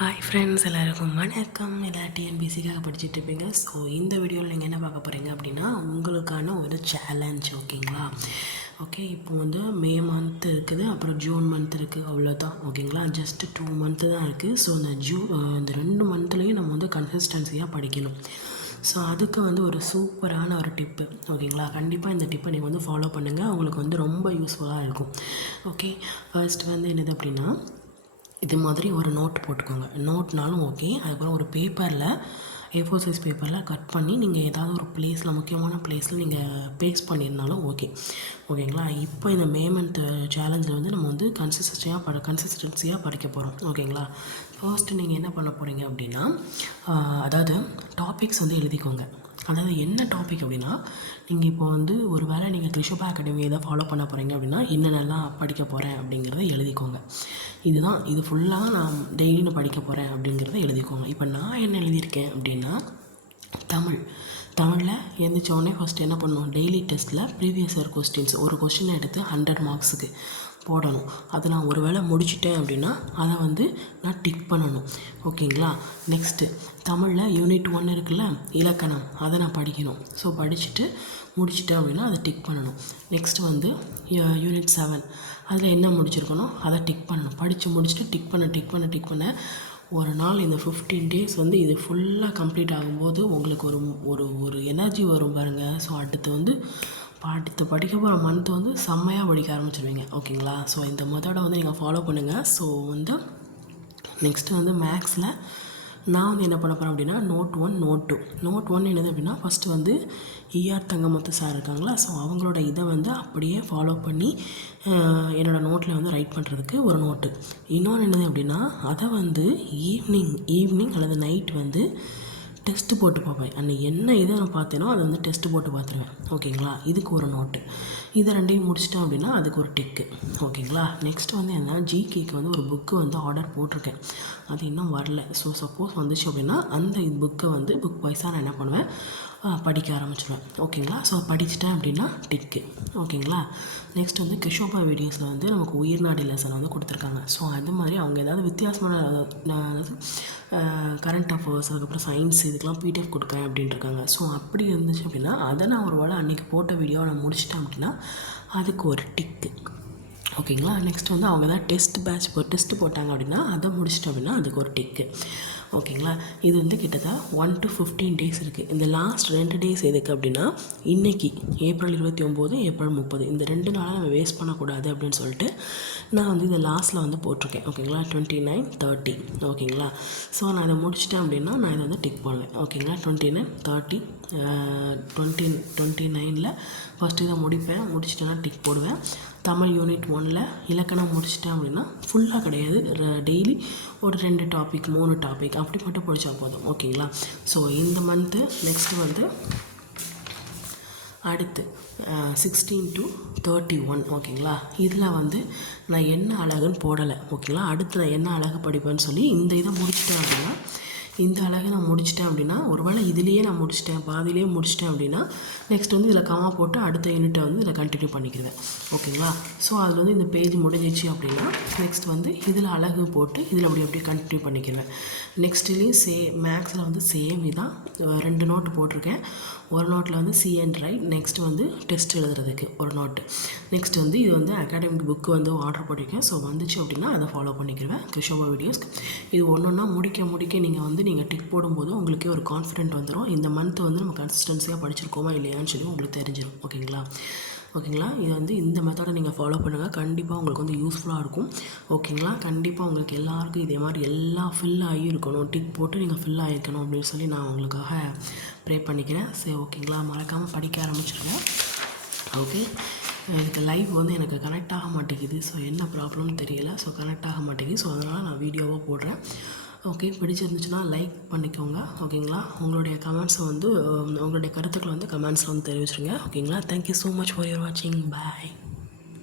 Hi friends எல்லாருக்கும் வணக்கம். எல்லாம் டிஎன்பிசிக்காக படிச்சுட்டு இருப்பீங்க. ஸோ இந்த வீடியோவில் நீங்கள் என்ன பார்க்க போகிறீங்க அப்படின்னா உங்களுக்கான ஒரு சேலஞ்ச் ஓகேங்களா ஓகே இப்போ வந்து மே மந்த் இருக்குது. அப்புறம் ஜூன் மந்த் இருக்குது. அவ்வளோதான் ஓகேங்களா ஜஸ்ட் டூ மந்த்து தான் இருக்குது ஸோ இந்த ஜூ இந்த ரெண்டு மந்த்லேயும் நம்ம வந்து கன்சிஸ்டன்சியாக படிக்கணும். ஸோ அதுக்கு வந்து ஒரு சூப்பரான ஒரு டிப்பு ஓகேங்களா கண்டிப்பாக இந்த டிப்பை நீங்கள் வந்து ஃபாலோ பண்ணுங்கள் உங்களுக்கு வந்து ரொம்ப யூஸ்ஃபுல்லாக இருக்கும். ஓகே ஃபர்ஸ்ட் வந்து என்னது அப்படின்னா இது மாதிரி ஒரு நோட் போட்டுக்கோங்க. நோட்னாலும் ஓகே அதுக்கப்புறம் ஒரு பேப்பரில் ஏ ஃபோர் சைஸ் பேப்பரில் கட் பண்ணி நீங்கள் ஏதாவது ஒரு பிளேஸில் முக்கியமான பிளேஸில் நீங்கள் பேஸ்ட் பண்ணியிருந்தாலும் ஓகே ஓகேங்களா இப்போ இந்த மே சேலஞ்சில் வந்து நம்ம வந்து கன்சிஸ்டன்சியாக பட கன்சிஸ்டன்சியாக படிக்க போகிறோம் ஓகேங்களா ஃபர்ஸ்ட்டு நீங்கள் என்ன பண்ண போகிறீங்க அப்படின்னா அதாவது டாபிக்ஸ் வந்து எழுதிக்கோங்க. அதாவது என்ன டாபிக் அப்படின்னா நீங்கள் இப்போ வந்து ஒரு வேளை நீங்கள் கிருஷபா அகாடமி எதை ஃபாலோ பண்ண போகிறீங்க அப்படின்னா என்னென்னலாம் படிக்க போகிறேன் அப்படிங்கிறத எழுதிக்கோங்க. இதுதான் இது ஃபுல்லாக நான் டெய்லி நான் படிக்க போகிறேன் அப்படிங்கிறத எழுதிக்கோங்க. இப்போ நான் என்ன எழுதியிருக்கேன் அப்படின்னா தமிழ். தமிழில் எழுந்திரிச்ச உடனே என்ன பண்ணணும் டெய்லி டெஸ்ட்டில் ப்ரீவியஸ் இயர் கொஸ்டின்ஸ் ஒரு கொஸ்டின் எடுத்து ஹண்ட்ரட் மார்க்ஸுக்கு போடணும். அதை நான் ஒரு வேளை முடிச்சிட்டேன் அப்படின்னா அதை வந்து நான் டிக் பண்ணணும். ஓகேங்களா? நெக்ஸ்ட்டு தமிழில் யூனிட் ஒன் இருக்குல்ல இலக்கணம். அதை நான் படிக்கணும். ஸோ படிச்சுட்டு முடிச்சிட்டேன் அப்படின்னா அதை டிக் பண்ணணும். நெக்ஸ்ட்டு வந்து யூனிட் செவன் அதில் என்ன முடிச்சிருக்கணும்? அதை டிக் பண்ணணும். படித்து முடிச்சுட்டு டிக் பண்ண டிக் பண்ண டிக் பண்ண ஒரு நாள் இந்த ஃபிஃப்டீன் டேஸ் வந்து இது ஃபுல்லாக கம்ப்ளீட் ஆகும்போது உங்களுக்கு ஒரு ஒரு ஒரு எனர்ஜி வரும் பாருங்கள் ஸோ அடுத்து வந்து அடுத்து படிக்க போகிற மந்த் வந்து செம்மையாக படிக்க ஆரம்பிச்சிருவீங்க. ஓகேங்களா ஸோ இந்த மெத்தடை வந்து நீங்கள் ஃபாலோ பண்ணுங்கள் ஸோ வந்து நெக்ஸ்ட்டு வந்து மேக்ஸில் நான் வந்து என்ன பண்ண போகிறேன் அப்படின்னா note one note two note one என்னது அப்படின்னா ஃபஸ்ட்டு வந்து ஈஆர் தங்கமுத்து சார் இருக்காங்களா? ஸோ அவங்களோட இதை வந்து அப்படியே ஃபாலோ பண்ணி என்னோடய நோட்டில் வந்து ரைட் பண்ணுறதுக்கு ஒரு நோட்டு இன்னொன்று என்னது அப்படின்னா அதை வந்து ஈவினிங் ஈவினிங் அல்லது நைட் வந்து டெஸ்ட்டு போட்டு பார்ப்பேன். அன்றைக்கி என்ன இதை நான் பார்த்தேனோ அதை வந்து டெஸ்ட்டு போட்டு பார்த்துருவேன். ஓகேங்களா இதுக்கு ஒரு நோட்டு இது ரெண்டையும் முடிச்சிட்டேன் அப்படின்னா அதுக்கு ஒரு டிக்கு ஓகேங்களா? நெக்ஸ்ட் வந்து என்ன ஜிகேக்கு வந்து ஒரு புக்கு வந்து ஆர்டர் போட்டிருக்கேன். அது இன்னும் வரல. ஸோ சப்போஸ் வந்துச்சு அப்படின்னா அந்த புக்கை வந்து புக் வைஸாக நான் என்ன பண்ணுவேன்? படிக்க ஆரம்பிச்சிடுவேன் ஓகேங்களா? ஸோ படிச்சிட்டேன் அப்படின்னா டிக்கு ஓகேங்களா? நெக்ஸ்ட் வந்து கிஷோபா வீடியோஸில் வந்து நமக்கு உயிர்நாடி லெசன் வந்து கொடுத்துருக்காங்க. ஸோ அது மாதிரி அவங்க ஏதாவது வித்தியாசமான நான் அதாவது கரண்ட் அஃபேர்ஸ் அதுக்கப்புறம் சயின்ஸ் இதுக்கெலாம் பிடிஎஃப் கொடுக்குறேன் அப்படின்ட்டு இருக்காங்க. ஸோ அப்படி இருந்துச்சு அப்படின்னா அதை நான் ஒரு வேளை அன்றைக்கி போட்ட வீடியோவை நான் முடிச்சிட்டேன் அப்படின்னா அதுக்கு ஒரு டிக்கு ஓகேங்களா நெக்ஸ்ட் வந்து அவங்க தான் டெஸ்ட் பேட்ச் போ டெஸ்ட் போட்டாங்க அப்படின்னா அதை முடிச்சிட்டோம் அப்படின்னா அதுக்கு ஒரு டிக்கு ஓகேங்களா இது வந்து கிட்டத்தட்ட ஒன் டு ஃபிஃப்டீன் டேஸ் இருக்குது இந்த லாஸ்ட் ரெண்டு டேஸ் எதுக்கு அப்படின்னா இன்றைக்கி ஏப்ரல் இருபத்தி ஒம்பது ஏப்ரல் முப்பது. இந்த ரெண்டு நாளாக நம்ம வேஸ்ட் பண்ணக்கூடாது அப்படின்னு சொல்லிட்டு நான் வந்து இதை லாஸ்ட்டில் வந்து போட்டிருக்கேன். ஓகேங்களா டுவெண்ட்டி நைன் தேர்ட்டி ஓகேங்களா ஸோ நான் இதை முடிச்சிட்டேன் அப்படின்னா நான் இதை வந்து டிக் பண்ணுவேன் ஓகேங்களா twenty nine thirty twenty twenty நைனில் ஃபஸ்ட்டு இதை முடிப்பேன். முடிச்சிட்டேன்னா டிக் போடுவேன். தமிழ் யூனிட் ஒனில் இலக்கணம் முடிச்சிட்டேன் அப்படின்னா ஃபுல்லாக கிடையாது. டெய்லி ஒரு ரெண்டு டாபிக் மூணு டாபிக் அப்படி மட்டும் படித்தா போதும். ஓகேங்களா ஸோ இந்த மந்த்து நெக்ஸ்ட் வந்து அடுத்து சிக்ஸ்டீன் டு தேர்ட்டி ஒன் ஓகேங்களா இதில் வந்து நான் என்ன அழகுன்னு போடலை. ஓகேங்களா அடுத்து நான் என்ன அழகு படிப்பேன்னு சொல்லி இந்த இதை முடிச்சிட்டேன் அப்படின்னா இந்த அழகை நான் முடிச்சிட்டேன் அப்படின்னா ஒருவேளை இதுலேயே நான் முடிச்சிட்டேன் பாதிலேயே முடிச்சிட்டேன் அப்படின்னா நெக்ஸ்ட் வந்து இதில் கமா போட்டு அடுத்த யூனிட்டை வந்து இதில் கண்டினியூ பண்ணிக்கிறேன் ஓகேங்களா? ஸோ அதில் வந்து இந்த பேஜ் முடிஞ்சிச்சு அப்படின்னா நெக்ஸ்ட் வந்து இதில் அழகு போட்டு இதில் அப்படி அப்படியே கண்டினியூ பண்ணிக்கிறேன் நெக்ஸ்ட்லேயும் சே மேக்ஸில் வந்து சேம் இதான். ரெண்டு நோட்டு போட்டிருக்கேன். ஒரு நோட்டில் வந்து சிஎன் ரைட் நெக்ஸ்ட் வந்து டெஸ்ட் எழுதுறதுக்கு ஒரு நோட்டு நெக்ஸ்ட் வந்து இது வந்து அகாடமிக் புக்கு வந்து ஆர்டர் பண்ணியிருக்கேன் ஸோ வந்துச்சு அப்படின்னா அதை ஃபாலோ பண்ணிக்கிறேன் கிருஷோபா வீடியோஸ் இது ஒன்று ஒன்றா முடிக்க முடிக்க நீங்கள் வந்து நீங்கள் டிக் போடும்போது உங்களுக்கே ஒரு கான்ஃபிடென்ட் வந்துடும் இந்த மந்த் வந்து நம்ம கன்சிஸ்டன்சியாக படிச்சிருக்கோமா இல்லையான்னு சொல்லி உங்களுக்கு தெரிஞ்சிடும் ஓகேங்களா ஓகேங்களா இது வந்து இந்த மெத்தடை நீங்கள் ஃபாலோ பண்ணுங்கள் கண்டிப்பாக உங்களுக்கு வந்து யூஸ்ஃபுல்லாக இருக்கும். ஓகேங்களா கண்டிப்பாக உங்களுக்கு எல்லாருக்கும் இதே மாதிரி எல்லாம் ஃபில் ஆகி இருக்கணும். டிக் போட்டு நீங்கள் ஃபில் ஆகிருக்கணும் அப்படின்னு சொல்லி நான் உங்களுக்காக ப்ரே பண்ணிக்கிறேன். சரி ஓகேங்களா மறக்காமல் படிக்க ஆரம்பிச்சிருங்க. ஓகே எனக்கு லைவ் வந்து எனக்கு கனெக்ட் ஆக மாட்டேங்குது. ஸோ என்ன ப்ராப்ளம்னு தெரியல. ஸோ கனெக்ட் ஆக மாட்டேங்குது. ஸோ அதனால் நான் வீடியோவாக போடுறேன். ஓகே பிடிச்சிருந்துச்சுன்னா லைக் பண்ணிக்கோங்க. ஓகேங்களா? உங்களுடைய கமெண்ட்ஸை வந்து உங்களுடைய கருத்துக்களை வந்து கமெண்ட்ஸில் வந்து தெரிவிச்சிருங்க. ஓகேங்களா? Thank you so much for your வாட்சிங் பாய்